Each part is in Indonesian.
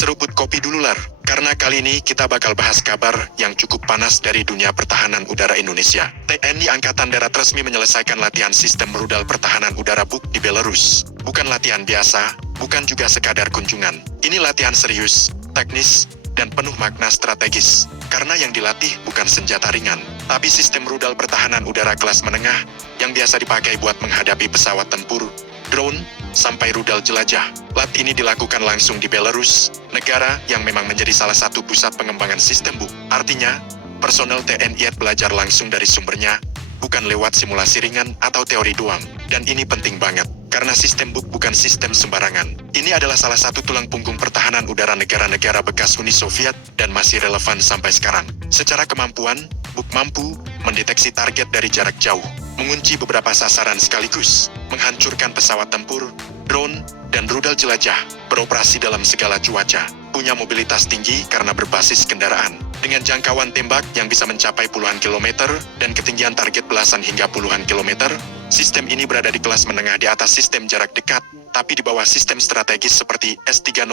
seruput kopi dulu lar, karena kali ini kita bakal bahas kabar yang cukup panas dari dunia pertahanan udara Indonesia. TNI Angkatan Darat resmi menyelesaikan latihan sistem rudal pertahanan udara BUK di Belarus. Bukan latihan biasa, bukan juga sekadar kunjungan. Ini latihan serius, teknis, dan penuh makna strategis. Karena yang dilatih bukan senjata ringan, tapi sistem rudal pertahanan udara kelas menengah yang biasa dipakai buat menghadapi pesawat tempur, drone, sampai rudal jelajah. Lat ini dilakukan langsung di Belarus, negara yang memang menjadi salah satu pusat pengembangan sistem BUK. Artinya, personel TNI belajar langsung dari sumbernya, bukan lewat simulasi ringan atau teori doang. Dan ini penting banget, karena sistem BUK bukan sistem sembarangan. Ini adalah salah satu tulang punggung pertahanan udara negara-negara bekas Uni Soviet dan masih relevan sampai sekarang. Secara kemampuan, BUK mampu mendeteksi target dari jarak jauh, mengunci beberapa sasaran sekaligus, menghancurkan pesawat tempur, drone, dan rudal jelajah, beroperasi dalam segala cuaca, punya mobilitas tinggi karena berbasis kendaraan, dengan jangkauan tembak yang bisa mencapai puluhan kilometer, dan ketinggian target belasan hingga puluhan kilometer. Sistem ini berada di kelas menengah di atas sistem jarak dekat, tapi di bawah sistem strategis seperti S-300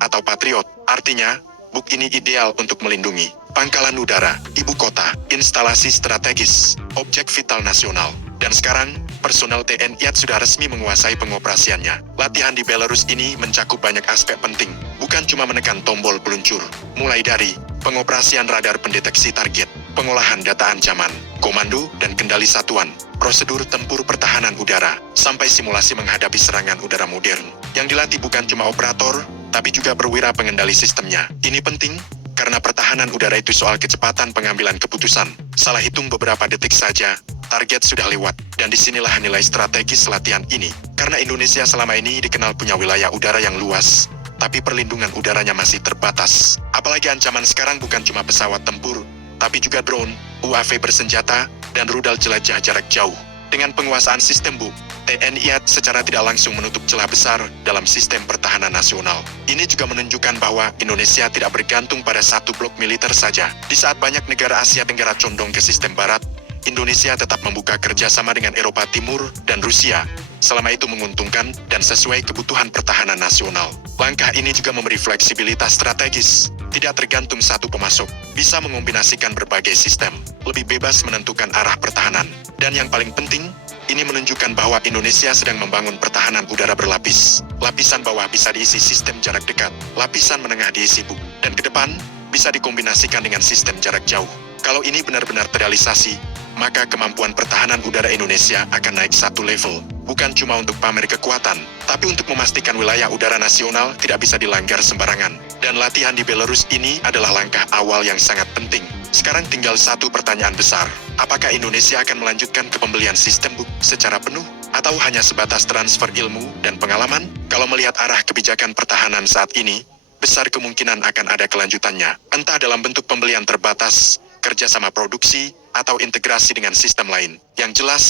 atau Patriot. Artinya, BUK ini ideal untuk melindungi pangkalan udara, ibu kota, instalasi strategis, objek vital nasional. Dan sekarang, personel TNI sudah resmi menguasai pengoperasiannya. Latihan di Belarus ini mencakup banyak aspek penting, bukan cuma menekan tombol peluncur. Mulai dari pengoperasian radar pendeteksi target, pengolahan data ancaman, komando dan kendali satuan, prosedur tempur pertahanan udara, sampai simulasi menghadapi serangan udara modern. Yang dilatih bukan cuma operator, tapi juga perwira pengendali sistemnya. Ini penting, karena pertahanan udara itu soal kecepatan pengambilan keputusan. Salah hitung beberapa detik saja, target sudah lewat. Dan disinilah nilai strategis latihan ini. Karena Indonesia selama ini dikenal punya wilayah udara yang luas, tapi perlindungan udaranya masih terbatas. Apalagi ancaman sekarang bukan cuma pesawat tempur, tapi juga drone, UAV bersenjata, dan rudal jelajah jarak jauh. Dengan penguasaan sistem BUK, TNI secara tidak langsung menutup celah besar dalam sistem pertahanan nasional. Ini juga menunjukkan bahwa Indonesia tidak bergantung pada satu blok militer saja. Di saat banyak negara Asia Tenggara condong ke sistem barat, Indonesia tetap membuka kerjasama dengan Eropa Timur dan Rusia, selama itu menguntungkan dan sesuai kebutuhan pertahanan nasional. Langkah ini juga memberi fleksibilitas strategis, tidak tergantung satu pemasok, bisa mengombinasikan berbagai sistem, lebih bebas menentukan arah pertahanan. Dan yang paling penting, ini menunjukkan bahwa Indonesia sedang membangun pertahanan udara berlapis. Lapisan bawah bisa diisi sistem jarak dekat, lapisan menengah diisi BUK, dan ke depan bisa dikombinasikan dengan sistem jarak jauh. Kalau ini benar-benar terrealisasi, maka kemampuan pertahanan udara Indonesia akan naik satu level. Bukan cuma untuk pamer kekuatan, tapi untuk memastikan wilayah udara nasional tidak bisa dilanggar sembarangan. Dan latihan di Belarus ini adalah langkah awal yang sangat penting. Sekarang tinggal satu pertanyaan besar. Apakah Indonesia akan melanjutkan kepembelian sistem BUK secara penuh? Atau hanya sebatas transfer ilmu dan pengalaman? Kalau melihat arah kebijakan pertahanan saat ini, besar kemungkinan akan ada kelanjutannya. Entah dalam bentuk pembelian terbatas, kerjasama produksi, atau integrasi dengan sistem lain. Yang jelas,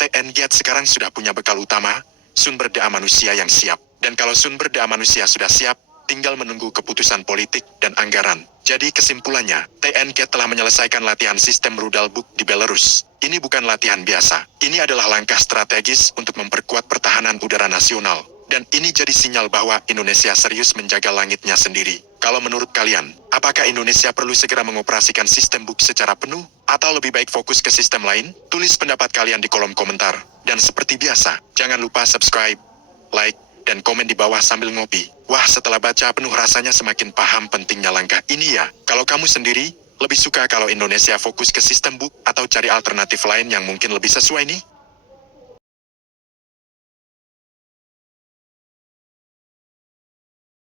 TNI sekarang sudah punya bekal utama, sumber daya manusia yang siap. Dan kalau sumber daya manusia sudah siap, tinggal menunggu keputusan politik dan anggaran. Jadi kesimpulannya, TNI telah menyelesaikan latihan sistem rudal BUK di Belarus. Ini bukan latihan biasa. Ini adalah langkah strategis untuk memperkuat pertahanan udara nasional. Dan ini jadi sinyal bahwa Indonesia serius menjaga langitnya sendiri. Kalau menurut kalian, apakah Indonesia perlu segera mengoperasikan sistem BUK secara penuh? Atau lebih baik fokus ke sistem lain? Tulis pendapat kalian di kolom komentar. Dan seperti biasa, jangan lupa subscribe, like, dan komen di bawah sambil ngopi. Wah, setelah baca penuh rasanya semakin paham pentingnya langkah ini ya. Kalau kamu sendiri, lebih suka kalau Indonesia fokus ke sistem BUK atau cari alternatif lain yang mungkin lebih sesuai nih?